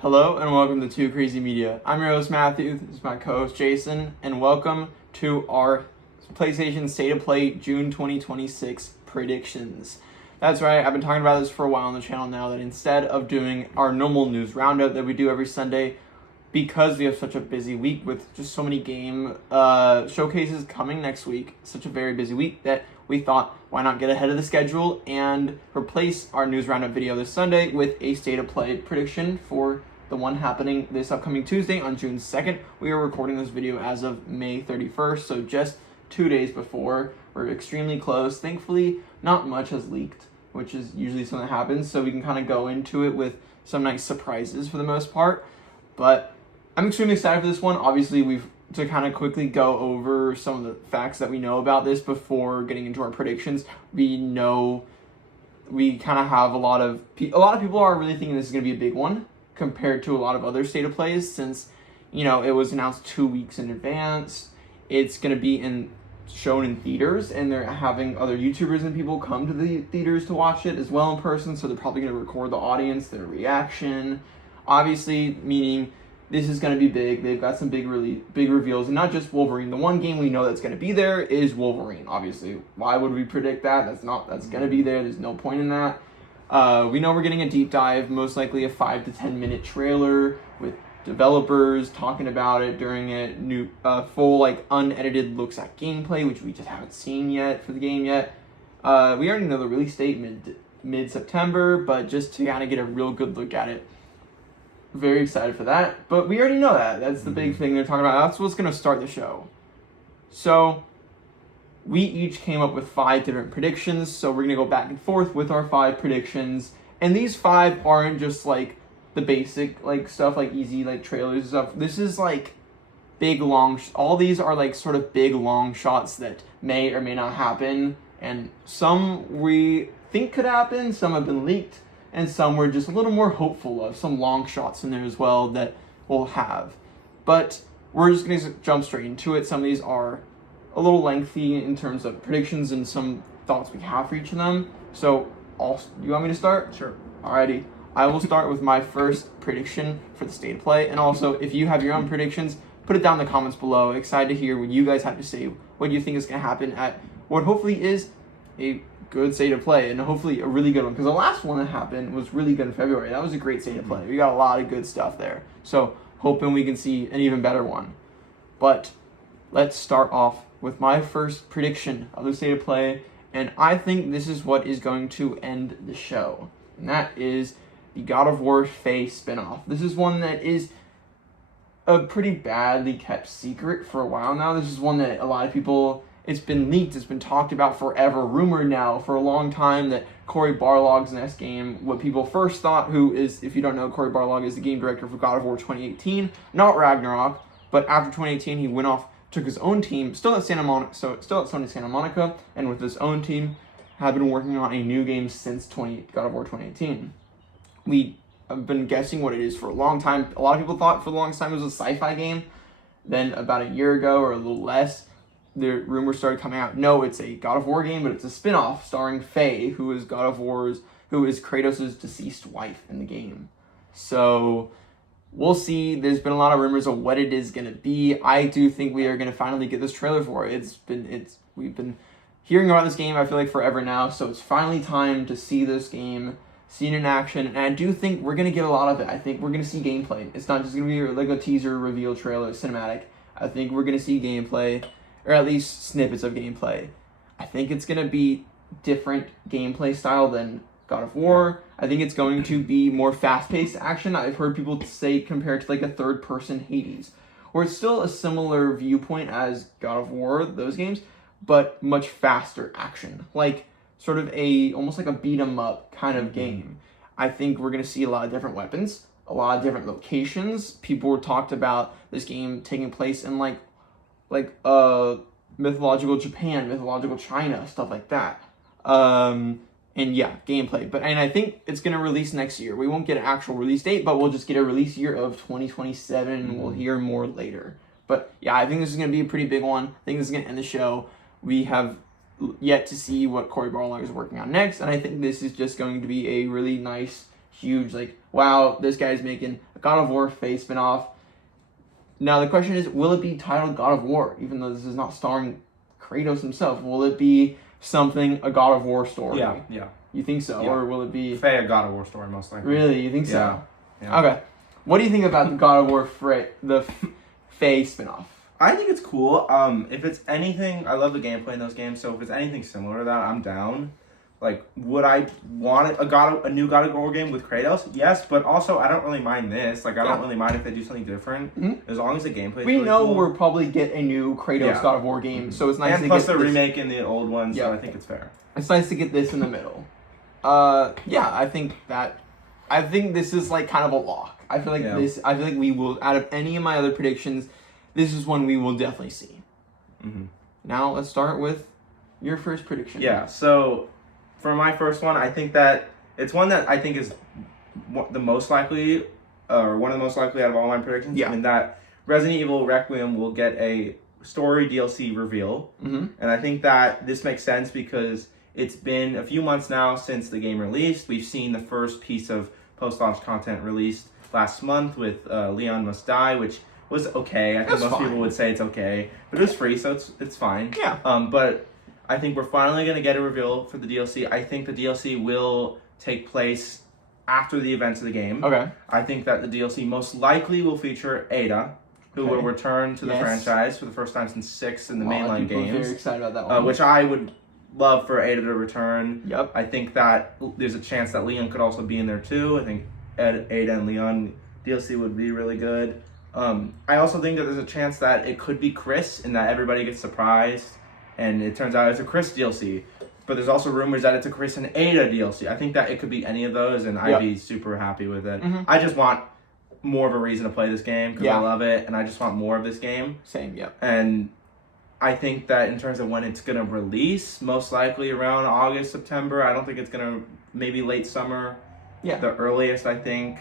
Hello and welcome to 2CrazyMedia. I'm your host Matthew, this is my co-host Jason, and welcome to our PlayStation State of Play June 2026 predictions. That's right, I've been talking about this for a while on the channel now, that instead of doing our normal news roundup that we do every Sunday, because we have such a busy week with just so many game showcases coming next week, such a very busy week, that we thought, why not get ahead of the schedule and replace our news roundup video this Sunday with a State of Play prediction for the one happening this upcoming Tuesday on June 2nd. We are recording this video as of May 31st, so just 2 days before. We're extremely close. Thankfully, not much has leaked, which is usually something that happens, so we can kind of go into it with some nice surprises for the most part. But I'm extremely excited for this one. Obviously, to kind of quickly go over some of the facts that we know about this before getting into our predictions. We know we kind of have a lot of people are really thinking this is going to be a big one compared to a lot of other State of Plays, since, you know, it was announced 2 weeks in advance. It's going to be shown in theaters, and they're having other YouTubers and people come to the theaters to watch it as well in person, so they're probably going to record the audience, their reaction. Obviously, meaning this is going to be big. They've got some big reveals, and not just Wolverine. The one game we know that's going to be there is Wolverine, obviously. Why would we predict that? That's going to be there. There's no point in that. We know we're getting a deep dive, most likely a 5 to 10 minute trailer with developers talking about it during it, full unedited looks at gameplay, which we just haven't seen yet for the game yet. We already know the release date mid-September, but just to kind of get a real good look at it. Very excited for that, but we already know that. That's the big thing they're talking about. That's what's going to start the show. So we each came up with 5 different predictions, so we're going to go back and forth with our 5 predictions. And these 5 aren't just like the basic stuff, like easy trailers and stuff. This is big long all these are sort of big long shots that may or may not happen, and some we think could happen, some have been leaked, and some we're just a little more hopeful of. Some long shots in there as well that we'll have. But we're just going to jump straight into it. Some of these are a little lengthy in terms of predictions and some thoughts we have for each of them. So, you want me to start? Sure. Alrighty. I will start with my first prediction for the State of Play. And also, if you have your own predictions, put it down in the comments below. Excited to hear what you guys have to say. What do you think is going to happen at what hopefully is a good State of Play, and hopefully a really good one, because the last one that happened was really good in February. That was a great State of Play. We got a lot of good stuff there, so hoping we can see an even better one. But let's start off with my first prediction of the State of Play, and I think this is what is going to end the show, and that is the God of War Faye spinoff. This is one that is a pretty badly kept secret for a while now. This is one that a lot of people, it's been leaked, it's been talked about forever, rumored now for a long time, that Cory Barlog's next game, what people first thought, who is, if you don't know, Cory Barlog is the game director for God of War 2018, not Ragnarok, but after 2018 he went off, took his own team, still at Sony Santa Monica, and with his own team, have been working on a new game since God of War 2018. We have been guessing what it is for a long time. A lot of people thought for the longest time it was a sci-fi game. Then about a year ago, or a little less, the rumors started coming out. No, it's a God of War game, but it's a spin-off starring Faye, who is Kratos' deceased wife in the game. So we'll see. There's been a lot of rumors of what it is going to be. I do think we are going to finally get this trailer for it. We've been hearing about this game, I feel like, forever now, so it's finally time to see this game, see it in action, and I do think we're going to get a lot of it. I think we're going to see gameplay. It's not just going to be like a teaser, reveal, trailer, cinematic. I think we're going to see gameplay, or at least snippets of gameplay. I think it's going to be different gameplay style than God of War. I think it's going to be more fast-paced action. I've heard people say compared to a third-person Hades, where it's still a similar viewpoint as God of War, those games, but much faster action. Sort of almost like a beat-em-up kind of game. I think we're going to see a lot of different weapons, a lot of different locations. People were talked about this game taking place in mythological Japan, mythological China, stuff like that. And yeah, gameplay. And I think it's going to release next year. We won't get an actual release date, but we'll just get a release year of 2027. We'll hear more later. But yeah, I think this is going to be a pretty big one. I think this is going to end the show. We have yet to see what Cory Barlog is working on next, and I think this is just going to be a really nice, huge, wow, this guy's making a God of War Faye spinoff. Now the question is, will it be titled God of War, even though this is not starring Kratos himself? Will it be something, a God of War story? Yeah. You think so? Yeah. Or will it be... Faye, a God of War story, most likely. Really? You think so? Yeah. Okay. What do you think about the God of War the Faye spinoff? I think it's cool. If it's anything, I love the gameplay in those games, so if it's anything similar to that, I'm down. Like, would I want a new God of War game with Kratos? Yes, but also I don't really mind this. Like, I don't really mind if they do something different, as long as the gameplay. We really know cool. we'll probably get a new Kratos God of War game, so it's nice to get. And plus they're remaking the old one, so I think it's fair. It's nice to get this in the middle. I think this is like kind of a lock. I feel like we will, out of any of my other predictions, this is one we will definitely see. Now let's start with your first prediction. Yeah, so for my first one, I think that it's one that I think is the most likely, or one of the most likely out of all my predictions. Yeah. In that Resident Evil Requiem will get a story DLC reveal. And I think that this makes sense because it's been a few months now since the game released. We've seen the first piece of post-launch content released last month with Leon Must Die, which was okay. I think most people would say it's okay, but it was free, so it's fine. Yeah. But I think we're finally going to get a reveal for the DLC. I think the DLC will take place after the events of the game. Okay. I think that the DLC most likely will feature Ada, who will return to the franchise for the first time since 6 in the mainline games. I'm very excited about that one. Which I would love for Ada to return. Yep. I think that there's a chance that Leon could also be in there too. I think Ada and Leon DLC would be really good. I also think that there's a chance that it could be Chris and that everybody gets surprised and it turns out it's a Chris DLC. But there's also rumors that it's a Chris and Ada DLC. I think that it could be any of those and I'd be super happy with it. I just want more of a reason to play this game because I love it and I just want more of this game. Same, yep. And I think that in terms of when it's going to release, most likely around August, September. I don't think it's going to, maybe late summer. Yeah. The earliest, I think.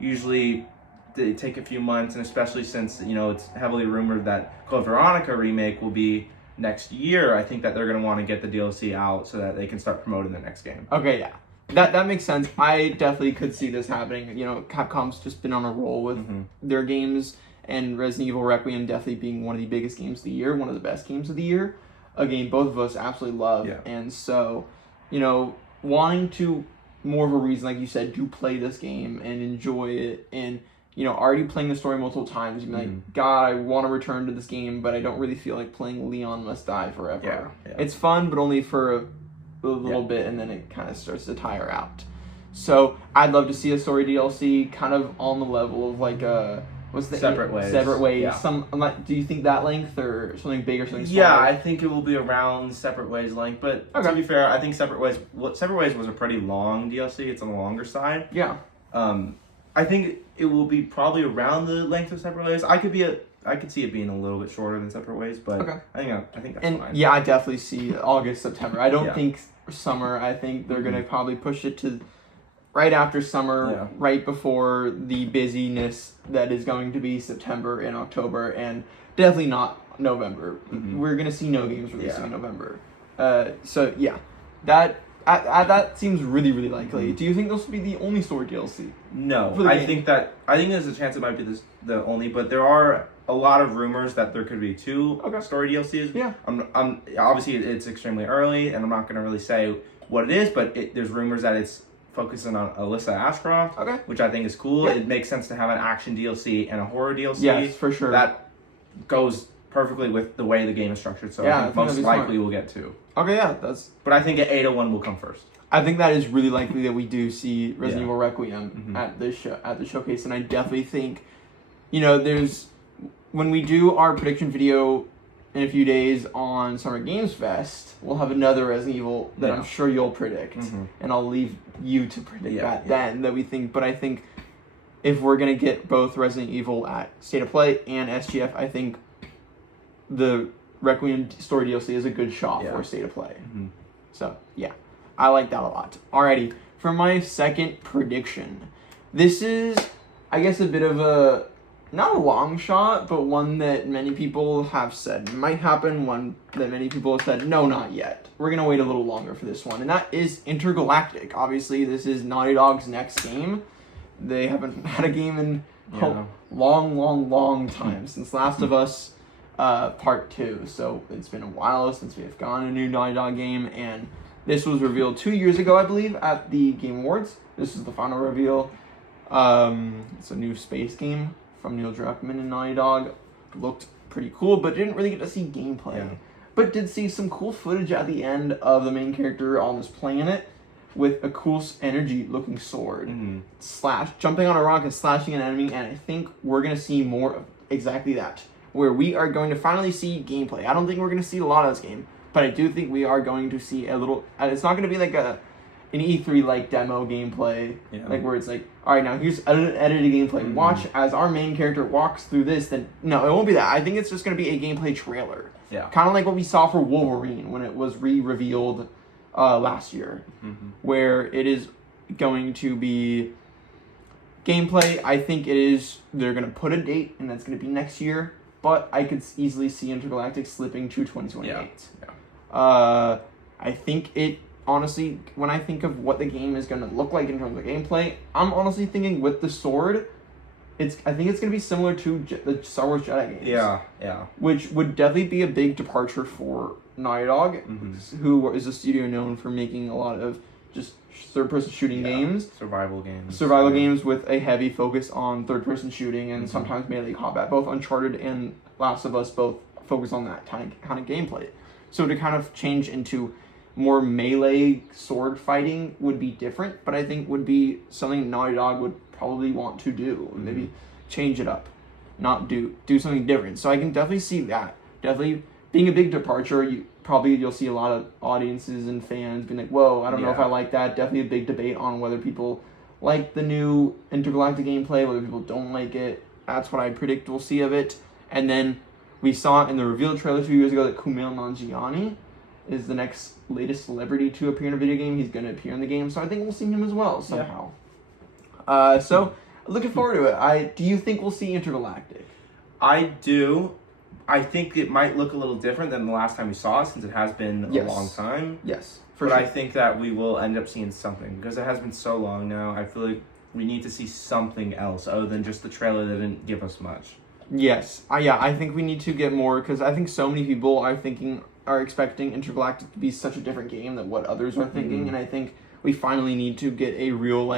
Usually they take a few months, and especially since, it's heavily rumored that Code Veronica remake will be next year, I think that they're going to want to get the DLC out so that they can start promoting the next game. Okay, yeah. That makes sense. I definitely could see this happening. Capcom's just been on a roll with their games, and Resident Evil Requiem definitely being one of the biggest games of the year, one of the best games of the year. A game both of us absolutely love. Yeah. And so, wanting to, more of a reason, like you said, to play this game and enjoy it, and, already playing the story multiple times, you'd be like, God, I want to return to this game, but I don't really feel like playing Leon Must Die forever. Yeah. It's fun, but only for a little bit, and then it kind of starts to tire out. So I'd love to see a story DLC kind of on the level of like what's the Separate Ways. Separate Ways. Yeah. Do you think that length or something big or something smaller? Yeah, I think it will be around Separate Ways length, but to be fair, I think Separate Ways was a pretty long DLC. It's on the longer side. Yeah. I think it will be probably around the length of Separate Ways. I could see it being a little bit shorter than Separate Ways, but I think that's fine. Yeah, I definitely see August, September. I don't think summer. I think they're gonna probably push it to right after summer, right before the busyness that is going to be September and October, and definitely not November. We're gonna see no games releasing in November. So yeah, that seems really, really likely. Do you think this will be the only story DLC? No, I think there's a chance it might be the only, but there are a lot of rumors that there could be 2 story DLCs. Yeah. I'm obviously it's extremely early, and I'm not going to really say what it is, but there's rumors that it's focusing on Alyssa Ashcroft, which I think is cool. Yeah. It makes sense to have an action DLC and a horror DLC. Yes, for sure. That goes perfectly with the way the game is structured, so I think most likely we'll get 2. Okay, yeah, But I think Ada one will come first. I think that is really likely that we do see Resident Evil Requiem at the showcase, and I definitely think, there's when we do our prediction video in a few days on Summer Games Fest, we'll have another Resident Evil that I'm sure you'll predict, and I'll leave you to predict that we think. But I think if we're gonna get both Resident Evil at State of Play and SGF, I think the Requiem story DLC is a good shot for State of Play. So yeah, I like that a lot. Alrighty, for my second prediction, this is, I guess, a bit of a, not a long shot, but one that many people have said might happen, one that many people have said, no, not yet. We're going to wait a little longer for this one, and that is Intergalactic. Obviously, this is Naughty Dog's next game, They haven't had a game in Yeah. a long time since Last of Us Part 2. So it's been a while since we've gotten a new Naughty Dog game, and this was revealed 2 years ago, I believe, at the Game Awards. This is the final reveal. It's a new space game from Neil Druckmann and Naughty Dog. Looked pretty cool, but didn't really get to see gameplay. Yeah. But did see some cool footage at the end of the main character on this planet with a cool energy looking sword. Jumping on a rock and slashing an enemy, and I think we're going to see more of exactly that, where we are going to finally see gameplay. I don't think we're going to see a lot of this game, but I do think we are going to see a little, it's not going to be like an E3 like demo gameplay, like where it's like, all right, now here's edited gameplay. Watch as our main character walks through this. Then no, it won't be that. I think it's just going to be a gameplay trailer. Yeah. Kind of like what we saw for Wolverine when it was re-revealed last year, where it is going to be gameplay. I think they're going to put a date, and that's going to be next year, but I could easily see Intergalactic slipping to 2028. I think it, honestly, when I think of what the game is going to look like in terms of gameplay, I'm honestly thinking with the sword, I think it's going to be similar to the Star Wars Jedi games. Yeah. Which would definitely be a big departure for Naughty Dog, who is a studio known for making a lot of just third-person shooting games. Survival games. Survival games with a heavy focus on third-person shooting and sometimes melee combat. Both Uncharted and Last of Us both focus on that kind of gameplay. So to kind of change into more melee sword fighting would be different, but I think would be something Naughty Dog would probably want to do. Maybe change it up, not do something different. So I can definitely see that. Definitely being a big departure. You'll see a lot of audiences and fans being like, "Whoa, I don't know if I like that." Definitely a big debate on whether people like the new Intergalactic gameplay, whether people don't like it. That's what I predict we'll see of it. And then we saw in the reveal trailer 2 years ago that Kumail Nanjiani is the next latest celebrity to appear in a video game. He's going to appear in the game, so I think we'll see him as well somehow. So looking forward to it. Do you think we'll see Intergalactic? I do. I think it might look a little different than the last time we saw it, since it has been a long time. Yes, but sure. I think that we will end up seeing something, because it has been so long now. I feel like we need to see something else other than just the trailer that didn't give us much. Yes. I think we need to get more, because I think so many people are expecting Intergalactic to be such a different game than what others are thinking, and I think we finally need to get a real,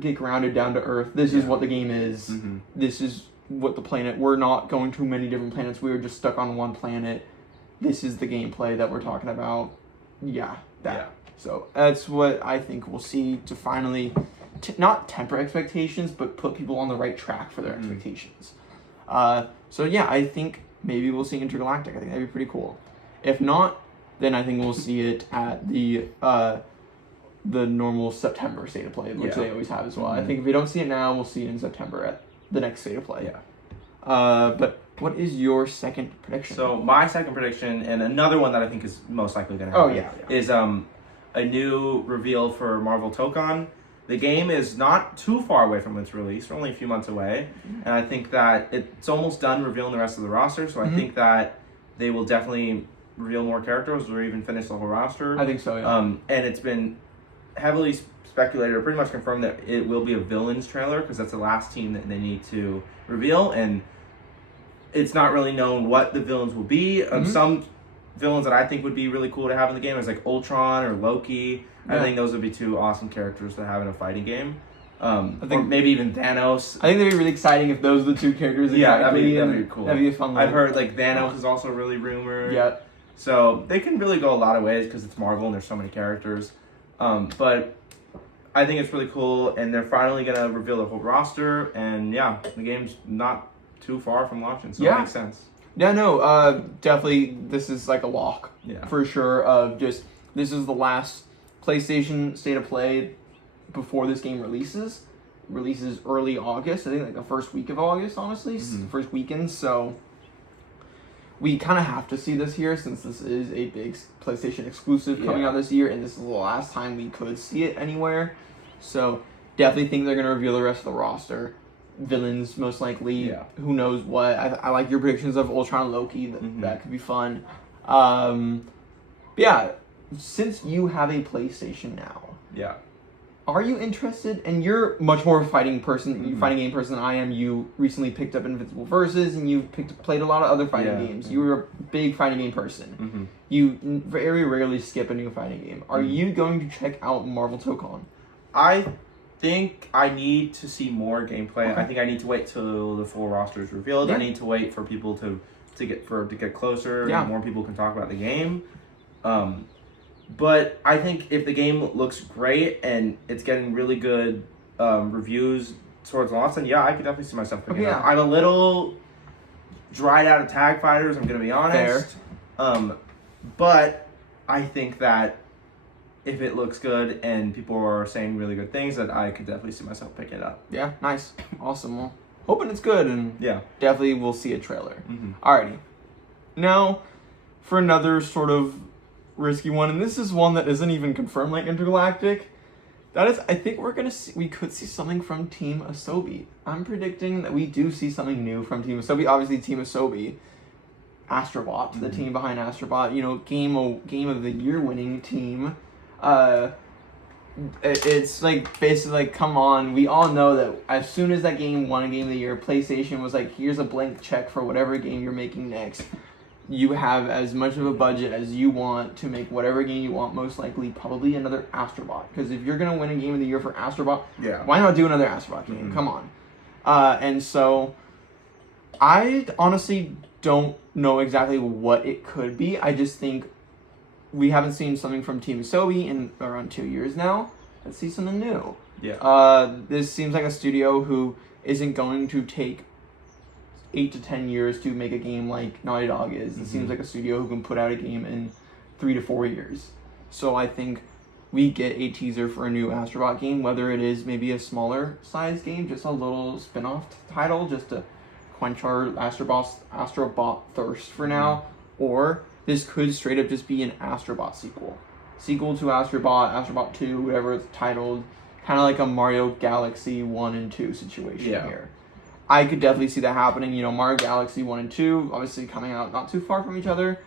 get grounded down to earth. This is what the game is. This is what the planet, we're not going to many different planets, we were just stuck on one planet. This is the gameplay that we're talking about. So that's what I think we'll see to finally not temper expectations, but put people on the right track for their expectations. I think maybe we'll see Intergalactic. I think that'd be pretty cool. If not, then I think we'll see it at the normal September State of Play, which they always have as well. I think if we don't see it now, we'll see it in September at the next State of Play. But what is your second prediction? So my second prediction, and another one that I think is most likely going to happen, is a new reveal for Marvel Tokon. The game is not too far away from its release. We're only a few months away. And I think that it's almost done revealing the rest of the roster. So I think that they will definitely reveal more characters or even finish the whole roster. I think so, yeah. And it's been heavily speculated or pretty much confirmed that it will be a villains trailer, because that's the last team that they need to reveal. And it's not really known what the villains will be. Some villains that I think would be really cool to have in the game is like Ultron or Loki. I think those would be two awesome characters to have in a fighting game. I think, or maybe even Thanos. I think that'd be really exciting if those are the two characters. That'd be cool. That'd be a fun one. I've heard Thanos is also really rumored. Yeah. So they can really go a lot of ways because it's Marvel and there's so many characters. But I think it's really cool, and they're finally gonna reveal the whole roster. And the game's not too far from launching, so it makes sense. Yeah, no, definitely this is like a lock for sure. This is the last PlayStation State of Play before this game releases early August. I think the first week of August, honestly, the first weekend. So we kind of have to see this here, since this is a big PlayStation exclusive coming out this year, and this is the last time we could see it anywhere. So definitely think they're gonna reveal the rest of the roster. Villains, most likely. Who knows what? I like your predictions of Ultron and Loki. That could be fun. Since you have a PlayStation now, are you interested? And you're much more a fighting person, fighting game person than I am. You recently picked up Invincible Versus, and you've played a lot of other fighting games. You were a big fighting game person. You very rarely skip a new fighting game. Are you going to check out Marvel Tokon? I think I need to see more gameplay. I think I need to wait till the full roster is revealed. I need to wait for people to get closer. And more people can talk about the game. But I think if the game looks great and it's getting really good reviews towards launch, then I could definitely see myself picking it up. I'm a little dried out of tag fighters, I'm going to be honest. But I think that if it looks good and people are saying really good things, that I could definitely see myself picking it up. Yeah, nice. Awesome. Well, hoping it's good, and definitely we'll see a trailer. Alrighty. Now, for another sort of risky one, and this is one that isn't even confirmed like Intergalactic. That is, I think we could see something from Team Asobi. I'm predicting that we do see something new from Team Asobi. Obviously, Team Asobi, Astrobot, the team behind Astrobot, game of the year winning team. It's like basically like, come on, we all know that as soon as that game won a Game of the Year, PlayStation was like, here's a blank check for whatever game you're making next. You have as much of a budget as you want to make whatever game you want, most likely probably another Astrobot. Because if you're going to win a Game of the Year for Astrobot, why not do another Astrobot game? Come on. And so I honestly don't know exactly what it could be. I just think we haven't seen something from Team Asobi in around 2 years now. Let's see something new. This seems like a studio who isn't going to take 8 to 10 years to make a game like Naughty Dog is. It seems like a studio who can put out a game in 3 to 4 years. So I think we get a teaser for a new Astrobot game, whether it is maybe a smaller size game, just a little spin-off title, just to quench our Astrobot thirst for now, or this could straight up just be an Astrobot sequel to Astrobot 2, whatever it's titled, kind of like a Mario Galaxy 1 and 2 situation here. I could definitely see that happening. Mario Galaxy 1 and 2, obviously coming out not too far from each other.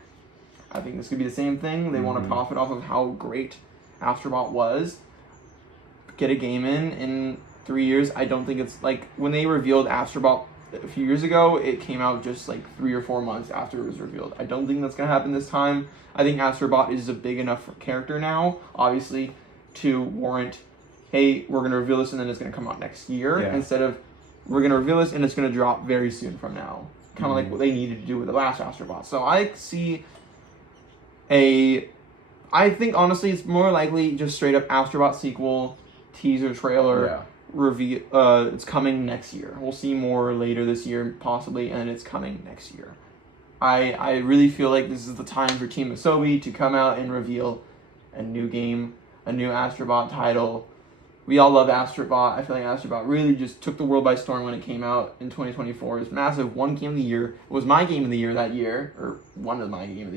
I think this could be the same thing. They want to profit off of how great Astrobot was. Get a game in 3 years. I don't think it's like when they revealed Astrobot a few years ago, it came out just like 3 or 4 months after it was revealed. I don't think that's going to happen this time. I think Astrobot is a big enough character now, obviously, to warrant, hey, we're going to reveal this and then it's going to come out next year, instead of we're going to reveal this and it's going to drop very soon from now. Kind of like what they needed to do with the last Astrobot. So I think honestly it's more likely just straight up Astrobot sequel, teaser trailer, reveal. It's coming next year. We'll see more later this year possibly, and it's coming next year. I really feel like this is the time for Team Asobi to come out and reveal a new game, a new Astrobot title. We all love Astrobot. I feel like Astrobot really just took the world by storm when it came out in 2024. It was massive. One game of the year. It was my game of the year that year, or one of my games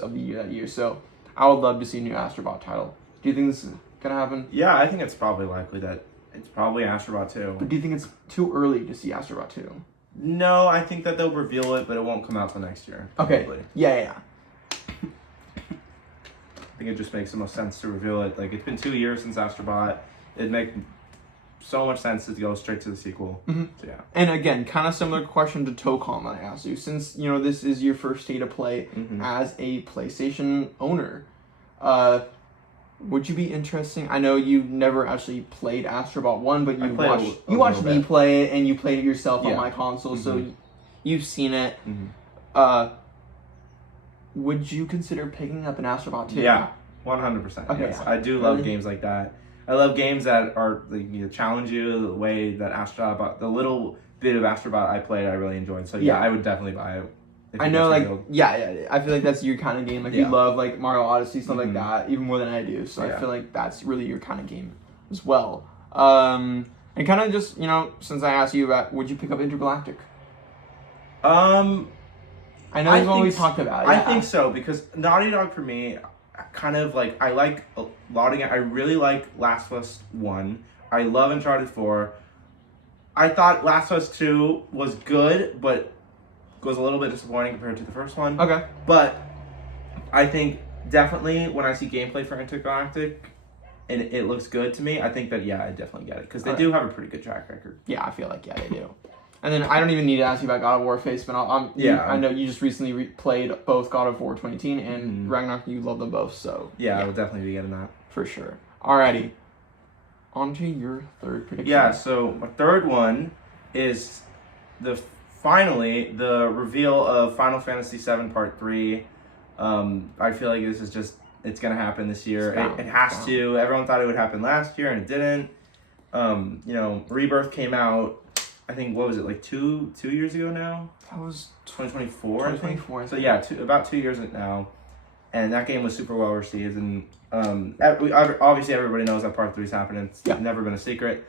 of the year that year. So I would love to see a new Astrobot title. Do you think this is gonna happen? Yeah, I think it's probably likely that it's probably Astrobot 2. But do you think it's too early to see Astrobot 2? No, I think that they'll reveal it, but it won't come out till next year. Okay. Probably. Yeah. I think it just makes the most sense to reveal it. Like, it's been 2 years since Astrobot. It'd make so much sense to go straight to the sequel. So, yeah. And again, kind of similar question to Tocom that I asked you. Since, this is your first state of play as a PlayStation owner, would you be interested? I know you never actually played Astrobot 1, but you watched me play it, and you played it yourself on my console, so you've seen it. Would you consider picking up an Astrobot 2? Yeah, 100%. Okay, yes. I do love games like that. I love games that are challenge you the way that Astrobot, the little bit of Astrobot I played, I really enjoyed. So I would definitely buy it. I know, I feel like that's your kind of game. Like you love like Mario Odyssey, stuff like that, even more than I do. So I feel like that's really your kind of game as well. And kind of just since I asked you about, would you pick up Intergalactic? I know this one we talked about. I think so, because Naughty Dog for me, kind of like I like lauding it. I really like Last of Us 1. I love Uncharted 4. I thought Last of Us 2 was good, but was a little bit disappointing compared to the first one. Okay. But I think definitely when I see gameplay for Intergalactic, and it looks good to me, I think that I definitely get it because they do have a pretty good track record. Yeah, I feel like they do. And then I don't even need to ask you about God of War face, but I know you just recently played both God of War 2018 and Ragnarok. You love them both, so yeah, I will definitely be getting that for sure. Alrighty, on to your third prediction. Yeah, so my third one is finally the reveal of Final Fantasy VII Part 3. I feel like this is it's gonna happen this year. It has to. Everyone thought it would happen last year and it didn't. Rebirth came out, I think, what was it, like two years ago now? That was 2024, I think. So about 2 years now. And that game was super well received, and obviously everybody knows that Part 3 is happening. It's never been a secret.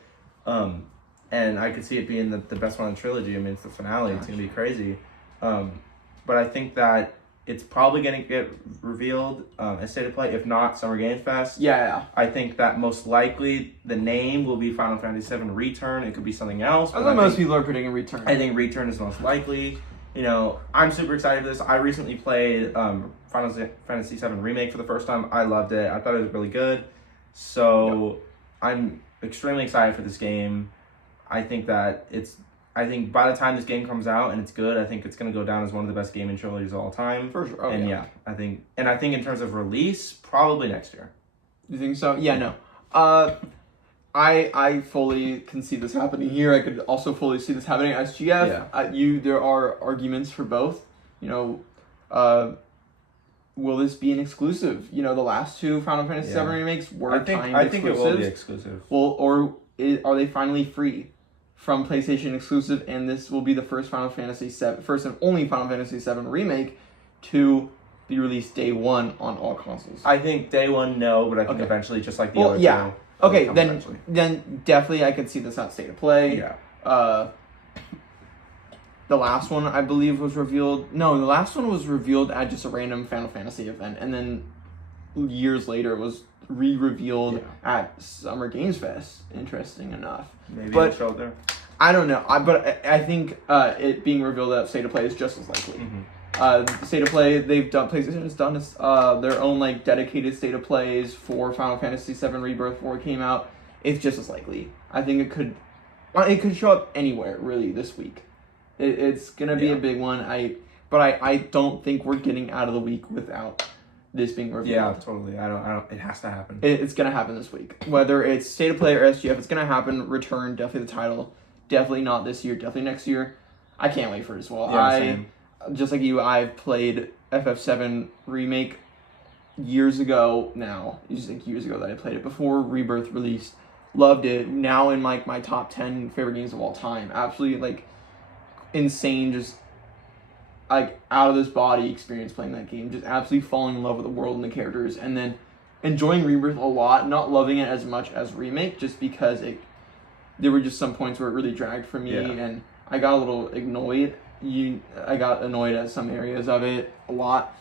And I could see it being the best one in the trilogy. I mean, it's the finale. It's going to be crazy. But I think that it's probably going to get revealed at State of Play, if not Summer Games Fest. Yeah. I think that most likely the name will be Final Fantasy VII Return. It could be something else. I think most people are predicting Return. I think Return is most likely. I'm super excited for this. I recently played Final Fantasy VII Remake for the first time. I loved it. I thought it was really good. So I'm extremely excited for this game. I think by the time this game comes out and it's good, I think it's going to go down as one of the best gaming trilogies of all time. For sure. I think in terms of release, probably next year. You think so? Yeah, no. I fully can see this happening here. I could also fully see this happening at SGF. Yeah. There are arguments for both. Will this be an exclusive? The last two Final Fantasy VII remakes were timed exclusives. I think it will be exclusive. Well, are they finally free from PlayStation exclusive? And this will be the first first and only Final Fantasy VII remake to be released day one on all consoles. I think day one, no, but I think eventually, just like the other two. Okay, then eventually. Then definitely I could see this at State of Play. Yeah. The last one, I believe, was revealed. No, the last one was revealed at just a random Final Fantasy event, and then years later it was re-revealed at Summer Games Fest. Interesting enough. Maybe it'll show up there. I don't know. I think it being revealed at State of Play is just as likely. State of Play, PlayStation has done their own dedicated State of Plays for Final Fantasy VII Rebirth before it came out. It's just as likely. I think it could show up anywhere really this week. It's gonna be a big one. But I don't think we're getting out of the week without this being revealed. Yeah, totally. I don't. It has to happen. It's gonna happen this week. Whether it's State of Play or SGF, it's gonna happen. Return, definitely the title. Definitely not this year. Definitely next year. I can't wait for it as well. Same. Just like you, I've played FF7 Remake years ago now. It's years ago that I played it before Rebirth released. Loved it. Now in my top 10 favorite games of all time. Absolutely insane, just out of this body experience playing that game. Just absolutely falling in love with the world and the characters, and then enjoying Rebirth a lot. Not loving it as much as Remake, just because there were just some points where it really dragged for me, and I got a little annoyed. I got annoyed at some areas of it a lot.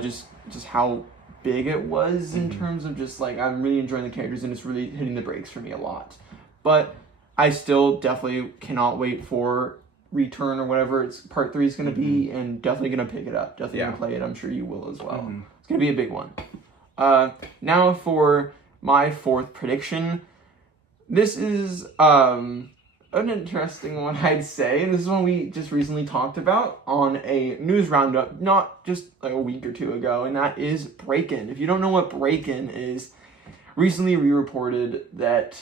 Just how big it was in terms of just I'm really enjoying the characters, and it's really hitting the brakes for me a lot. But I still definitely cannot wait for Return or whatever it's Part 3 is going to be, and definitely going to pick it up. Definitely going to play it. I'm sure you will as well. It's going to be a big one. Now for my fourth prediction. This is an interesting one, I'd say. This is one we just recently talked about on a news roundup, not just a week or two ago, and that is Break-In. If you don't know what Break-In is, recently we reported that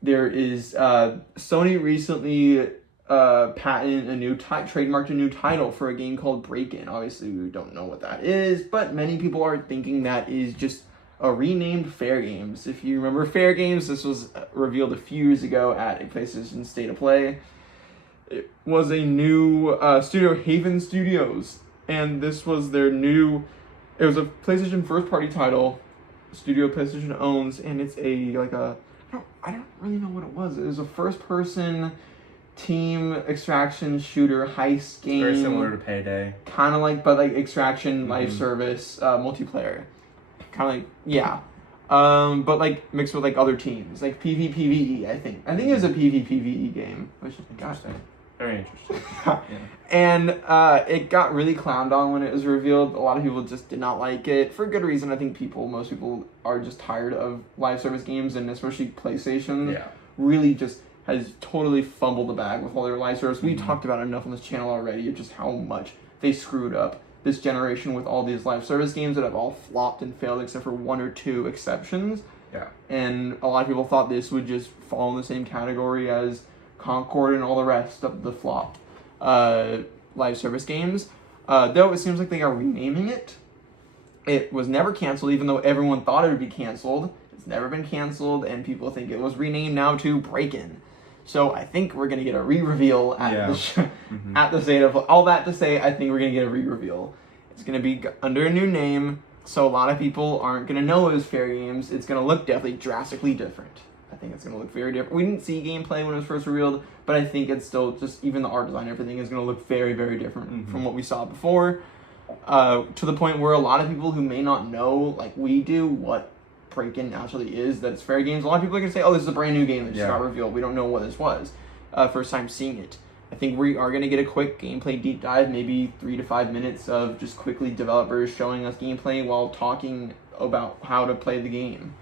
there is Sony recently trademarked a new title for a game called Break-In. Obviously, we don't know what that is, but many people are thinking that is just a renamed Fair Games. If you remember Fair Games, this was revealed a few years ago at a PlayStation State of Play. It was a new studio, Haven Studios, and this was their new. It was a PlayStation first-party title, studio PlayStation owns, and it's I don't really know what it was. It was a first-person team extraction shooter heist game. Very similar to Payday. Kind of but extraction live service multiplayer. Kind of but mixed with other teams, PvPvE. I think it was a PvPvE game, which interesting. Very interesting. Yeah. And it got really clowned on when it was revealed. A lot of people just did not like it for good reason. I think most people are just tired of live service games, and especially PlayStation really just has totally fumbled the bag with all their live service. We talked about it enough on this channel already of just how much they screwed up this generation with all these live service games that have all flopped and failed except for one or two exceptions. Yeah. And a lot of people thought this would just fall in the same category as Concord and all the rest of the flop live service games. Though it seems like they are renaming it. It was never canceled, even though everyone thought it would be canceled. It's never been canceled, and people think it was renamed now to Break-In. So I think we're gonna get a re-reveal at at the state of all that to say. I think we're gonna get a re-reveal. It's gonna be under a new name, so a lot of people aren't gonna know it was Fair Games. It's gonna look definitely drastically different. I think it's gonna look very different. We didn't see gameplay when it was first revealed, but I think it's still just even the art design, everything is gonna look very, very different from what we saw before. To the point where a lot of people who may not know, like we do, what Break-In actually is, that it's Fair Games. A lot of people are gonna say, "Oh, this is a brand new game that just got revealed. We don't know what this was." First time seeing it. I think we are gonna get a quick gameplay deep dive, maybe 3 to 5 minutes of just quickly developers showing us gameplay while talking about how to play the game.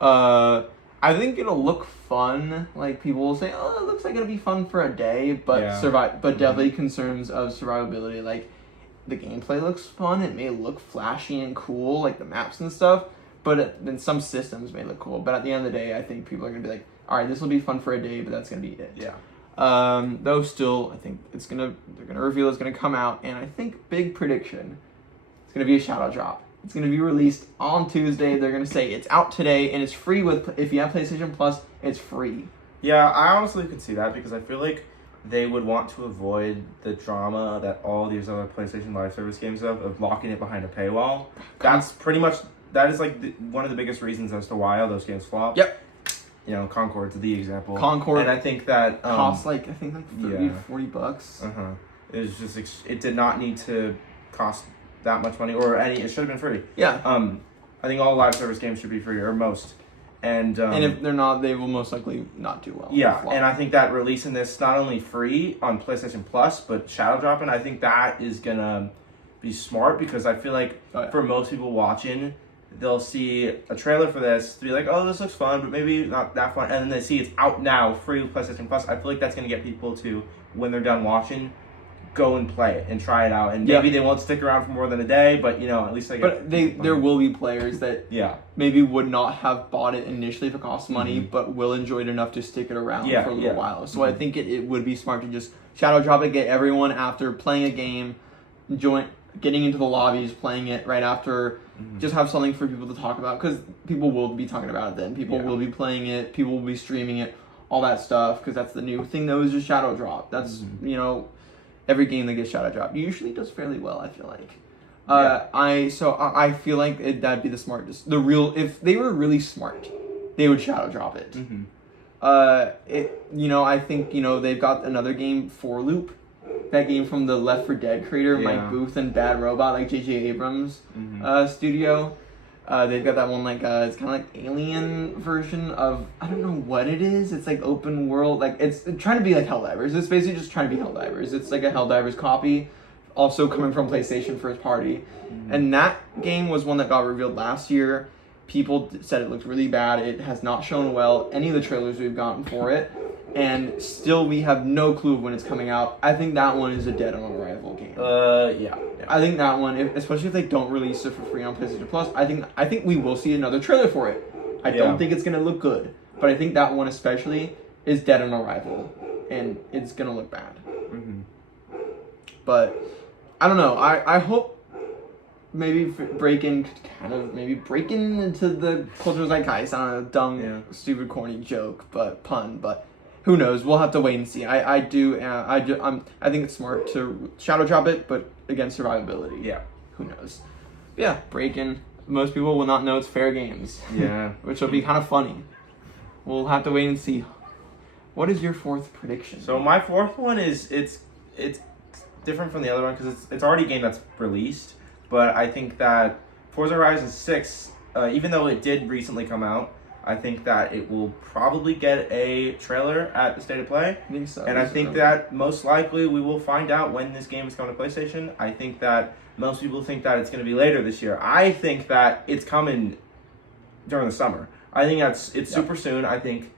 I think it'll look fun. Like people will say, "Oh, it looks like it'll be fun for a day," but definitely concerns of survivability. Like the gameplay looks fun. It may look flashy and cool, like the maps and stuff. But then some systems may look cool. But at the end of the day, I think people are gonna be like, "All right, this will be fun for a day," but that's gonna be it. Yeah. Though still, I think they're gonna reveal it's gonna come out, and I think big prediction, it's gonna be a shadow drop. It's gonna be released on Tuesday. They're gonna say it's out today, and it's free if you have PlayStation Plus. It's free. Yeah, I honestly could see that because I feel like they would want to avoid the drama that all these other PlayStation Live Service games have of locking it behind a paywall. That's pretty much. That is like one of the biggest reasons as to why all those games flop. Yep. You know, Concord's the example. Concord. And I think that costs like $30 or $40. It was just it did not need to cost that much money or any. It should have been free. Yeah. I think all live service games should be free or most. And if they're not, they will most likely not do well. Yeah, and I think that releasing this not only free on PlayStation Plus but shadow dropping, I think that is gonna be smart because I feel like for most people watching, they'll see a trailer for this, be like, "Oh, this looks fun," but maybe not that fun. And then they see it's out now, free with PlayStation Plus. I feel like that's going to get people to, when they're done watching, go and play it and try it out. And maybe they won't stick around for more than a day, but, at least they get... But there will be players that maybe would not have bought it initially if it costs money, but will enjoy it enough to stick it around for a little while. So I think it would be smart to just shadow drop it, get everyone after playing a game, getting into the lobbies, playing it right after... Just have something for people to talk about because people will be talking about it then. People will be playing it. People will be streaming it. All that stuff because that's the new thing though is just shadow drop. That's every game that gets shadow drop usually does fairly well. I feel like. I feel like that'd be the smartest. If they were really smart, they would shadow drop it. I think they've got another game, 4 Loop. That game from the Left 4 Dead creator, Mike Booth and Bad Robot, like J.J. Abrams' studio. They've got that one it's kind of like Alien version of, I don't know what it is. It's like open world, like it's trying to be like Helldivers. It's basically just trying to be Helldivers. It's like a Helldivers copy, also coming from PlayStation first party. And that game was one that got revealed last year. People said it looked really bad. It has not shown well. Any of the trailers we've gotten for it. And still, we have no clue of when it's coming out. I think that one is a dead on arrival game. I think that one, especially if they don't release it for free on PlayStation Plus, I think we will see another trailer for it. I don't think it's gonna look good, but I think that one especially is dead on arrival, and it's gonna look bad. But I don't know. I hope maybe Break-In could kind of break into the cultural zeitgeist. I don't know, dumb, stupid, corny joke, but pun, but. Who knows? We'll have to wait and see. I think it's smart to shadow drop it, but again, survivability. Yeah. Who knows? But yeah, Break-In. Most people will not know it's Fair Games. Yeah. Which will be kind of funny. We'll have to wait and see. What is your 4th prediction? So my 4th one is it's different from the other one because it's already a game that's released, but I think that Forza Horizon 6, even though it did recently come out, I think that it will probably get a trailer at the State of Play. I think so. And I think that most likely we will find out when this game is coming to PlayStation. I think that most people think that it's going to be later this year. I think that it's coming during the summer. I think it's super soon. I think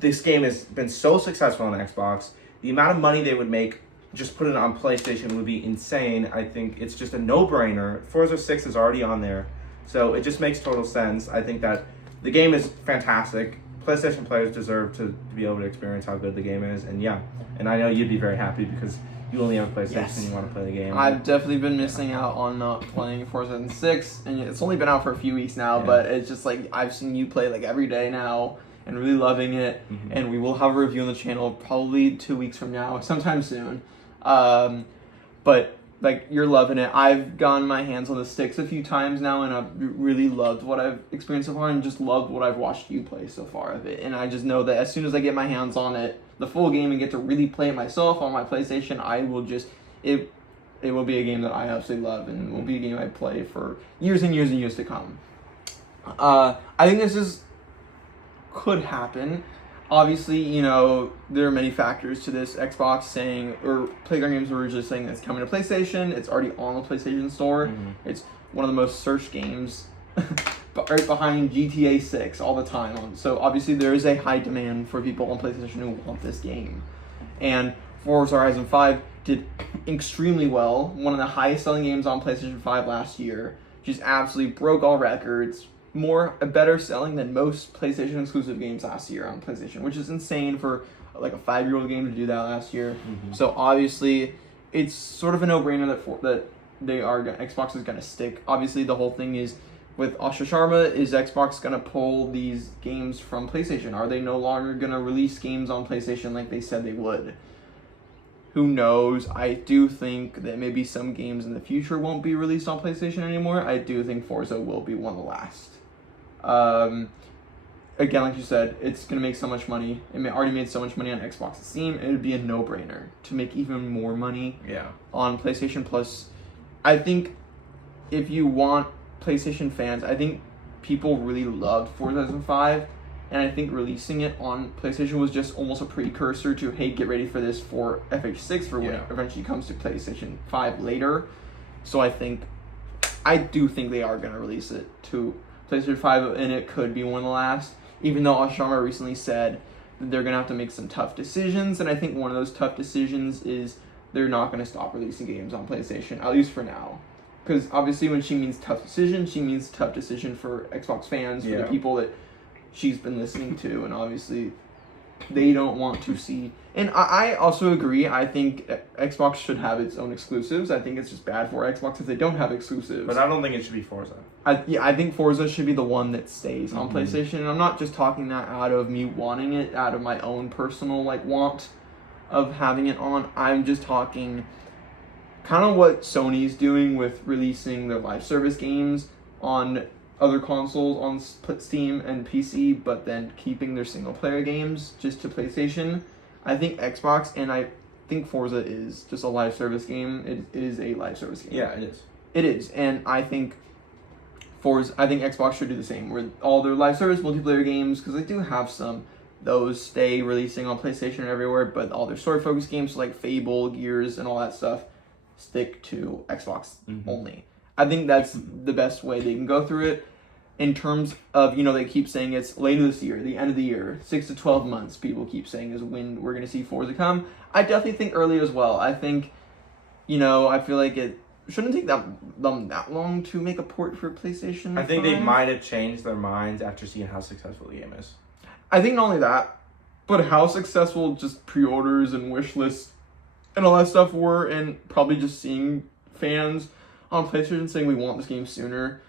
this game has been so successful on Xbox. The amount of money they would make just putting it on PlayStation would be insane. I think it's just a no-brainer. Forza 6 is already on there, so it just makes total sense. I think that the game is fantastic. PlayStation players deserve to be able to experience how good the game is, and and I know you'd be very happy because you only have a PlayStation and you want to play the game. I've definitely been missing out on not playing Forza 6, and it's only been out for a few weeks now, but it's just like I've seen you play like every day now and really loving it, and we will have a review on the channel probably 2 weeks from now, sometime soon. But like you're loving it. I've gotten my hands on the sticks a few times now, and I've really loved what I've experienced so far, and just loved what I've watched you play so far of it. And I just know that as soon as I get my hands on it, the full game, and get to really play it myself on my PlayStation, I will just it will be a game that I absolutely love, and will be a game I play for years and years and years to come. I think this could happen. Obviously, you know, there are many factors to this. Xbox saying, or Playground Games were originally saying that it's coming to PlayStation. It's already on the PlayStation Store. It's one of the most searched games, right behind GTA 6 all the time. So obviously there is a high demand for people on PlayStation who want this game. And Forza Horizon 5 did extremely well. One of the highest selling games on PlayStation 5 last year. Just absolutely broke all records. Better selling than most PlayStation exclusive games last year on PlayStation, which is insane for like a 5-year-old game to do that last year. So obviously, it's sort of a no-brainer that Xbox is gonna stick. Obviously, the whole thing is with Asha Sharma, is Xbox gonna pull these games from PlayStation? Are they no longer gonna release games on PlayStation like they said they would? Who knows? I do think that maybe some games in the future won't be released on PlayStation anymore. I do think Forza will be one of the last. Again, like you said, it's going to make so much money. It already made so much money on Xbox and Steam. It would be a no-brainer to make even more money on PlayStation Plus. I think if you want PlayStation fans, I think people really loved Forza Horizon 5, and I think releasing it on PlayStation was just almost a precursor to, hey, get ready for this for FH6 for when it eventually comes to PlayStation 5 later. So I do think they are going to release it to PlayStation 5, and it could be one of the last, even though Ashama recently said that they're going to have to make some tough decisions, and I think one of those tough decisions is they're not going to stop releasing games on PlayStation, at least for now. Because obviously when she means tough decision, she means tough decision for Xbox fans, for the people that she's been listening to, and obviously they don't want to see. And I also agree. I think Xbox should have its own exclusives. I think it's just bad for Xbox if they don't have exclusives. But I don't think it should be Forza. I think Forza should be the one that stays on PlayStation. And I'm not just talking that out of me wanting it, out of my own personal want of having it on. I'm just talking kind of what Sony's doing with releasing their live service games on other consoles, on Steam and PC, but then keeping their single player games just to PlayStation. I think Xbox, and I think Forza is just a live service game. It is a live service game. Yeah, it is. It is, and I think Xbox should do the same, where all their live service multiplayer games, because they do have some, those stay releasing on PlayStation and everywhere, but all their story focused games, so like Fable, Gears, and all that stuff, stick to Xbox only. I think that's the best way they can go through it. In terms of, they keep saying it's later this year, the end of the year, 6 to 12 months, people keep saying is when we're going to see Forza come. I definitely think early as well. I think, I feel like it shouldn't take them that long to make a port for PlayStation 5. I think they might have changed their minds after seeing how successful the game is. I think not only that, but how successful just pre-orders and wish lists and all that stuff were, and probably just seeing fans on PlayStation saying we want this game sooner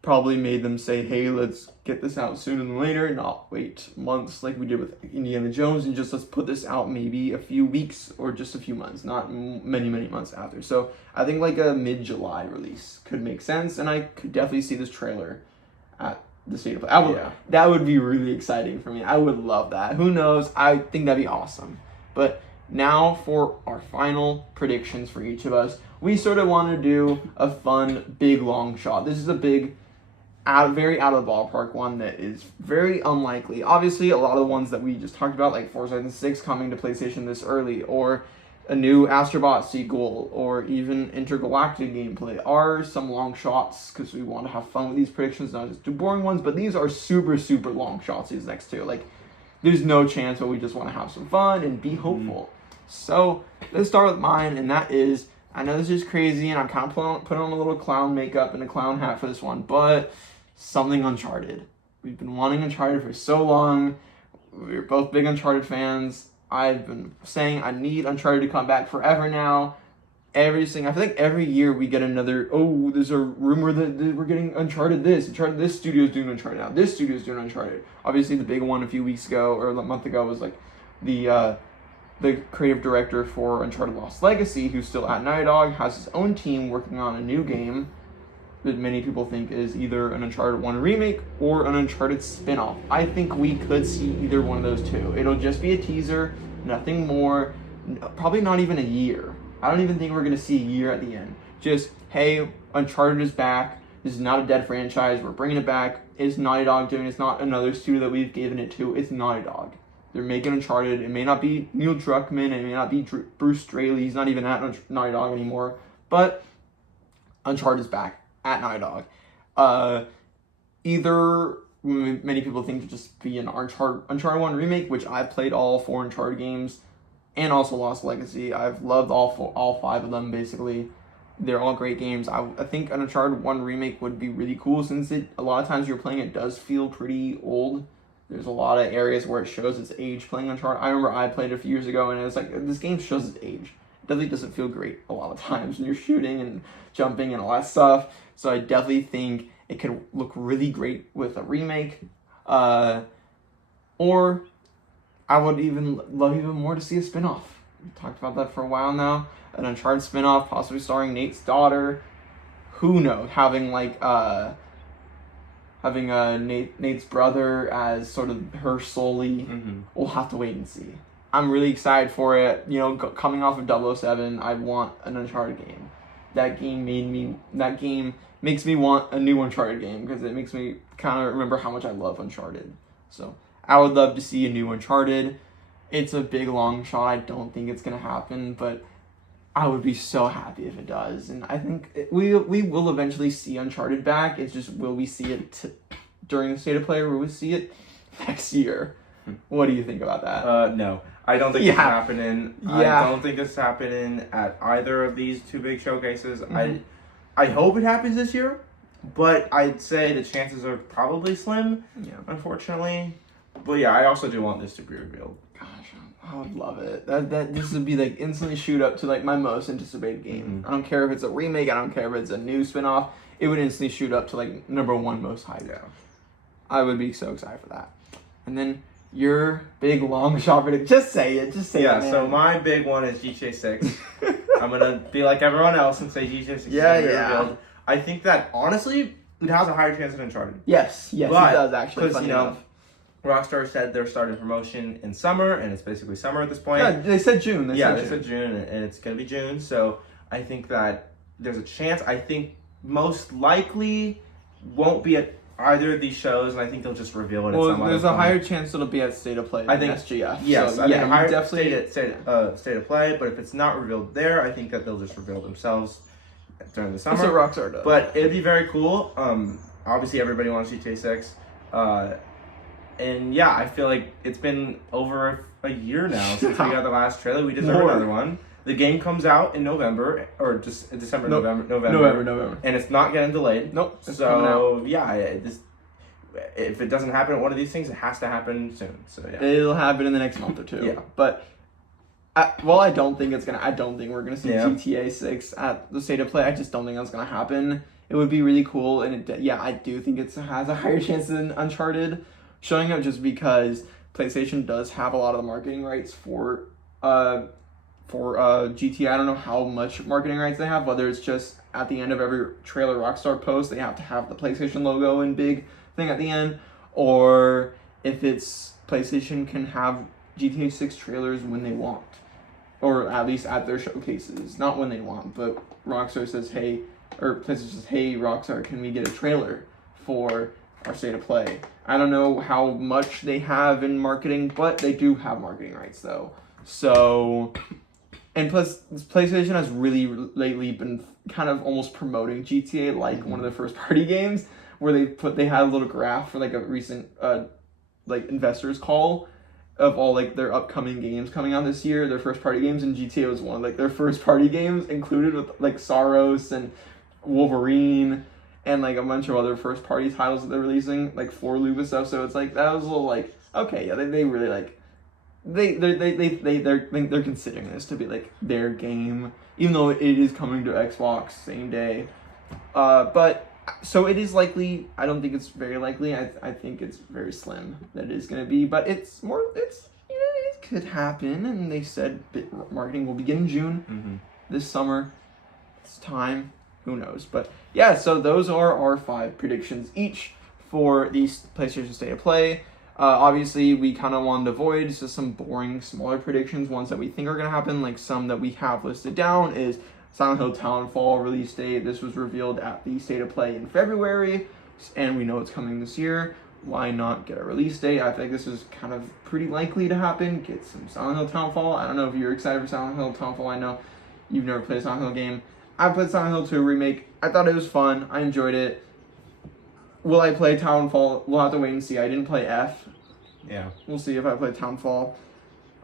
probably made them say, hey, let's get this out sooner than later, not wait months like we did with Indiana Jones, and just let's put this out maybe a few weeks or just a few months, not many months after. So I think like a mid-July release could make sense, and I could definitely see this trailer at the State of Play. That would be really exciting for me. I would love that. Who knows? I think that'd be awesome. But now for our final predictions for each of us. We sort of want to do a fun, big, long shot. This is a big very out of the ballpark one that is very unlikely. Obviously, a lot of the ones that we just talked about, like Forza 6 coming to PlayStation this early, or a new Astrobot sequel, or even intergalactic gameplay, are some long shots because we want to have fun with these predictions, not just do boring ones. But these are super, super long shots. These next two, like, there's no chance, but we just want to have some fun and be hopeful. So let's start with mine, and that is, I know this is crazy, and I'm kind of putting on a little clown makeup and a clown hat for this one, but something Uncharted. We've been wanting Uncharted for so long. We're both big Uncharted fans. I've been saying I need Uncharted to come back forever now. I feel like every year we get another, there's a rumor that we're getting Uncharted this studio's doing Uncharted now. This studio's doing Uncharted. Obviously the big one a few weeks ago, or a month ago, was like the creative director for Uncharted Lost Legacy, who's still at Naughty Dog, has his own team working on a new game that many people think is either an Uncharted 1 remake or an Uncharted spin-off. I think we could see either one of those two. It'll just be a teaser, nothing more, probably not even a year. I don't even think we're going to see a year at the end. Just, hey, Uncharted is back. This is not a dead franchise. We're bringing it back. It's Naughty Dog doing it. It's not another studio that we've given it to. It's Naughty Dog. They're making Uncharted. It may not be Neil Druckmann. It may not be Bruce Straley. He's not even at Naughty Dog anymore. But Uncharted is back at Naughty Dog. Either many people think to just be an Uncharted 1 remake, which I've played all 4 Uncharted games, and also Lost Legacy. I've loved all 5 of them, basically. They're all great games. I think an Uncharted 1 remake would be really cool, since a lot of times you're playing it does feel pretty old. There's a lot of areas where it shows its age playing Uncharted. I remember I played it a few years ago, and it was like, this game shows its age. It definitely doesn't feel great a lot of times when you're shooting and jumping and all that stuff. So I definitely think it could look really great with a remake. Or I would love even more to see a spin-off. We've talked about that for a while now. An Uncharted spin-off, possibly starring Nate's daughter. Who knows? Having Nate's brother as sort of her solely. Mm-hmm. We'll have to wait and see. I'm really excited for it. You know, coming off of 007, I want an Uncharted game. That game makes me want a new Uncharted game, because it makes me kind of remember how much I love Uncharted. So I would love to see a new Uncharted. It's a big long shot. I don't think it's gonna happen, but I would be so happy if it does. And I think we will eventually see Uncharted back. It's just, will we see it during the State of Play, or will we see it next year? What do you think about that? No. I don't think it's happening. Yeah. I don't think it's happening at either of these 2 big showcases. Mm-hmm. I hope it happens this year, but I'd say the chances are probably slim, unfortunately. But yeah, I also do want this to be revealed. Gosh, I would love it. This would be like instantly shoot up to like my most anticipated game. Mm-hmm. I don't care if it's a remake. I don't care if it's a new spinoff. It would instantly shoot up to like #1 most hyped. Yeah. I would be so excited for that. And then your big long shot prediction. Just say it. Yeah, so my big one is GTA 6. I'm going to be like everyone else and say GTA 6 is revealed. I think that, honestly, it has a higher chance than Uncharted. Yes, it does, actually. Because, Rockstar said they're starting promotion in summer, and it's basically summer at this point. Yeah, they said June. They said June, and it's going to be June. So I think that there's a chance. I think most likely won't be at either of these shows, and I think they'll just reveal it at some there's a higher chance it'll be at State of Play than SGF. Yes, so, I think a higher definitely State of Play, but if it's not revealed there, I think that they'll just reveal themselves during the summer. That's what Rockstar does. But it'd be very cool. Obviously, everybody wants GTA 6. And yeah, I feel like it's been over a year now since we got the last trailer. We deserve another one. The game comes out in November, or just December, nope. November. And it's not getting delayed. Nope. So, yeah, if it doesn't happen at one of these things, it has to happen soon. So, yeah. It'll happen in the next month or two. Yeah. But, I don't think we're going to see GTA 6 at the State of Play. I just don't think that's going to happen. It would be really cool, and I do think it has a higher chance than Uncharted showing up, just because PlayStation does have a lot of the marketing rights for GTA. I don't know how much marketing rights they have, whether it's just at the end of every trailer Rockstar post, they have to have the PlayStation logo and big thing at the end, or if it's PlayStation can have GTA 6 trailers when they want, or at least at their showcases. Not when they want, but Rockstar says, hey, or PlayStation says, hey, Rockstar, can we get a trailer for our state of play. I don't know how much they have in marketing, but they do have marketing rights though. So, and plus, PlayStation has really lately been kind of almost promoting GTA like one of their first party games, where they had a little graph for like a recent like investors call of all like their upcoming games coming out this year, their first party games, and GTA was one of like their first party games, included with like Saros and Wolverine and like a bunch of other first party titles that they're releasing, like for Loop and stuff. So it's like that was a little like, okay, yeah, they really like they're considering this to be like their game, even though it is coming to Xbox same day. But so it is likely. I don't think it's very likely. I think it's very slim that it is going to be, but it's it could happen. And they said marketing will begin in June this summer. It's time. Who knows? But yeah, so those are our 5 predictions each for the PlayStation State of Play. Obviously, we kind of wanted to avoid just some boring, smaller predictions, ones that we think are going to happen, like some that we have listed down is Silent Hill Townfall release date. This was revealed at the State of Play in February, and we know it's coming this year. Why not get a release date? I think this is kind of pretty likely to happen. Get some Silent Hill Townfall. I don't know if you're excited for Silent Hill Townfall. I know you've never played a Silent Hill game. I played Silent Hill 2 Remake. I thought it was fun. I enjoyed it. Will I play Townfall? We'll have to wait and see. I didn't play F. Yeah. We'll see if I play Townfall.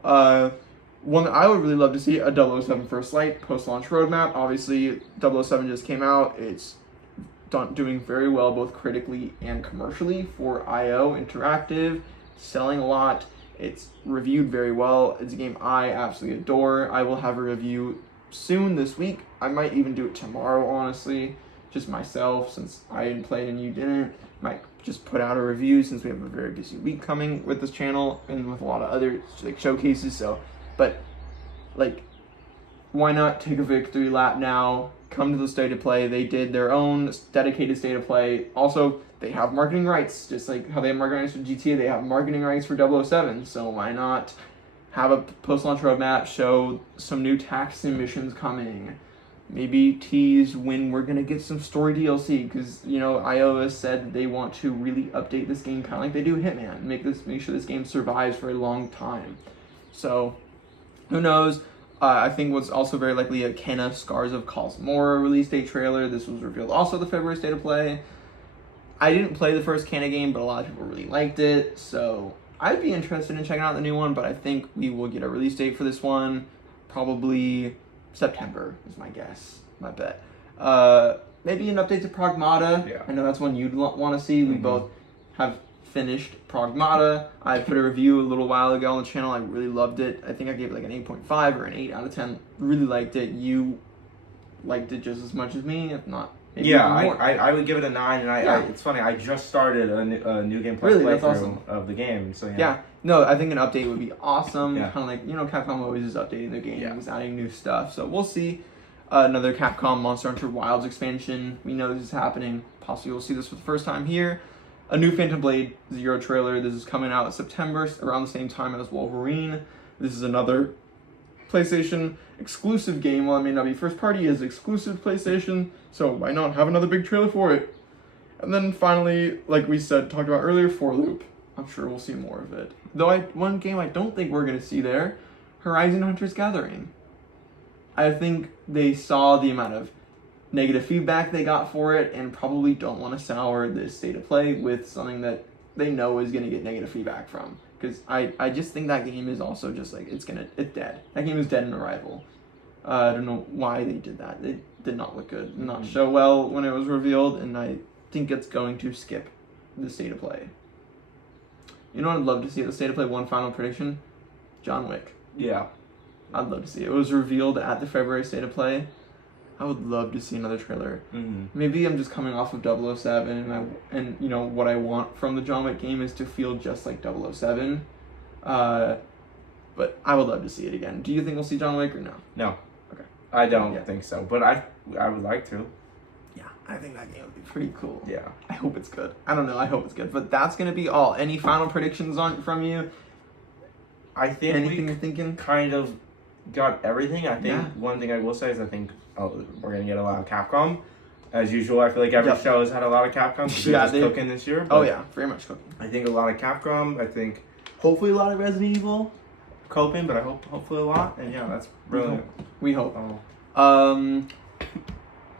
One that I would really love to see, a 007 First Light post-launch roadmap. Obviously, 007 just came out. It's doing very well both critically and commercially for IO Interactive. Selling a lot. It's reviewed very well. It's a game I absolutely adore. I will have a review soon this week. I might even do it tomorrow, honestly, just myself, since I didn't play it and you didn't. Might just put out a review since we have a very busy week coming with this channel and with a lot of other like showcases. So, but like, why not take a victory lap now? Come to the State of Play. They did their own dedicated State of Play. Also, they have marketing rights, just like how they have marketing rights for GTA. They have marketing rights for 007. So why not have a post-launch roadmap, show some new tasks and missions coming, maybe tease when we're gonna get some story DLC, because you know iOS said that they want to really update this game, kind of like they do Hitman, make sure this game survives for a long time. So who knows? I think what's also very likely a Kenna Scars of Cosmora release date trailer. This was revealed also the February State of Play. I didn't play the first Kenna game, but a lot of people really liked it, so I'd be interested in checking out the new one, but I think we will get a release date for this one. Probably September is my guess, my bet. Maybe an update to Pragmata. Yeah. I know that's one you'd want to see. We both have finished Pragmata. I put a review a little while ago on the channel. I really loved it. I think I gave it like an 8.5 or an 8 out of 10. Really liked it. You liked it just as much as me, if not. Yeah, I would give it a 9, and it's funny, I just started a new game plus playthrough awesome. of the game, so yeah. Yeah, no, I think an update would be awesome, Yeah. kind of like, you know, Capcom always is updating their games, adding new stuff, so we'll see. Another Capcom Monster Hunter Wilds expansion, we know this is happening, possibly we'll see this for the first time here. A new Phantom Blade Zero trailer, this is coming out in September, around the same time as Wolverine. This is another PlayStation exclusive game. Well, it may not be first party, is exclusive PlayStation, so why not have another big trailer for it? And then finally, like we talked about earlier, 4 Loop. I'm sure we'll see more of it. Though one game I don't think we're gonna see there, Horizon Hunter's Gathering. I think they saw the amount of negative feedback they got for it and probably don't want to sour this State of Play with something that they know is gonna get negative feedback from. Because I just think that game is also just like, it's dead. That game is dead in Arrival. I don't know why they did that. It did not look good, did not show well when it was revealed, and I think it's going to skip the State of Play. You know what I'd love to see at the State of Play? One final prediction? John Wick. Yeah. I'd love to see it. It was revealed at the February State of Play. I would love to see another trailer. Maybe I'm just coming off of 007, and you know what I want from the John Wick game is to feel just like 007. But I would love to see it again. Do you think we'll see John Wick or no? No. Okay. I don't think so, but I would like to. Yeah, I think that game would be pretty cool. Yeah. I hope it's good. I don't know. I hope it's good. But that's gonna be all. Any final predictions from you? I think anything you're thinking? Kind of got everything. I think one thing I will say is I think we're gonna get a lot of Capcom. as usual. I feel like every Yep. show has had a lot of Capcom. So Yeah, they're just cooking this year. Oh but yeah, very much cooking. I think a lot of Capcom. I think hopefully a lot of Resident Evil. Coping, but I hope hopefully a lot. And yeah, that's brilliant. We hope. Oh.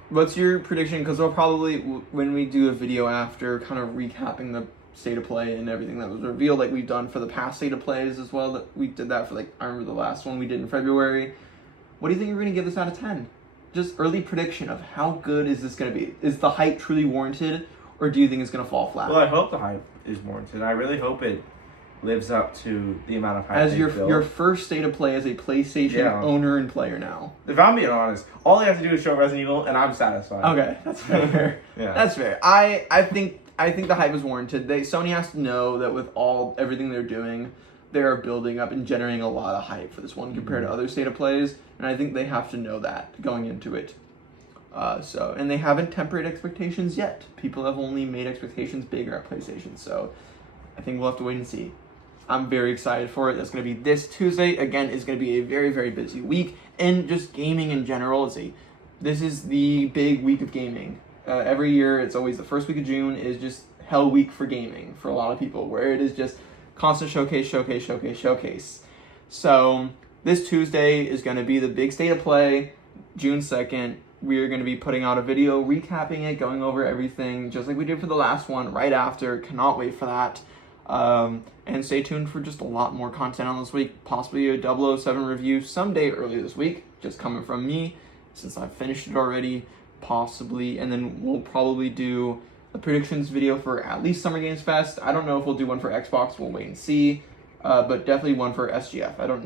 What's your prediction? Because we'll probably, when we do a video after, kind of recapping the state of play and everything that was revealed, like we've done for the past state of plays as well. That we did that for, like, I remember the last one we did in February. What do you think you're gonna give this out of 10? Just early prediction of how good is this gonna be? Is the hype truly warranted, or do you think it's gonna fall flat? Well, I hope the hype is warranted. I really hope it lives up to the amount of hype. As they your built. first state of play as a PlayStation owner and player now. If I'm being honest, all they have to do is show Resident Evil, and I'm satisfied. Okay, that's fair. Yeah. That's fair. I think the hype is warranted. Sony has to know that with everything they're doing, they are building up and generating a lot of hype for this one compared to other state of plays, and I think they have to know that going into it. And they haven't tempered expectations yet. People have only made expectations bigger at PlayStation, so I think we'll have to wait and see. I'm very excited for it. That's going to be this Tuesday. Again, it's going to be a very, very busy week. And just gaming in general, this is the big week of gaming. Every year, it's always the first week of June is just hell week for gaming for a lot of people, where it is just constant showcase. So this Tuesday is going to be the big state of play, June 2nd. We're going to be putting out a video recapping it, going over everything, just like we did for the last one right after. Cannot wait for that. And stay tuned for just a lot more content on this week, possibly a 007 review someday early this week, just coming from me, since I've finished it already, possibly, and then we'll probably do a predictions video for at least Summer Games Fest. I don't know if we'll do one for Xbox, we'll wait and see, but definitely one for SGF.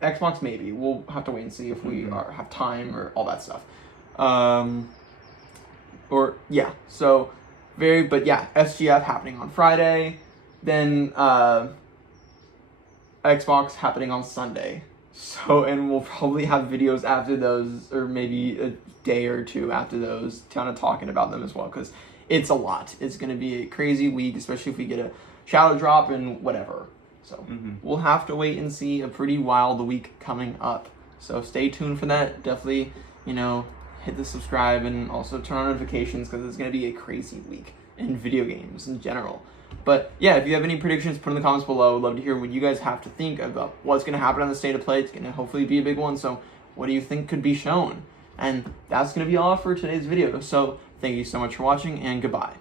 Xbox maybe, we'll have to wait and see if we have time or all that stuff. SGF happening on Friday. Then Xbox happening on Sunday. And we'll probably have videos after those, or maybe a day or two after those, kind of talking about them as well, because it's a lot. It's going to be a crazy week, especially if we get a shadow drop and whatever. So we'll have to wait and see. A pretty wild week coming up. So stay tuned for that. Definitely, hit the subscribe and also turn on notifications, because it's going to be a crazy week in video games in general. But yeah, if you have any predictions, put in the comments below. I'd love to hear what you guys have to think about what's going to happen on the state of play. It's going to hopefully be a big one. So what do you think could be shown? And that's going to be all for today's video. So thank you so much for watching, and goodbye.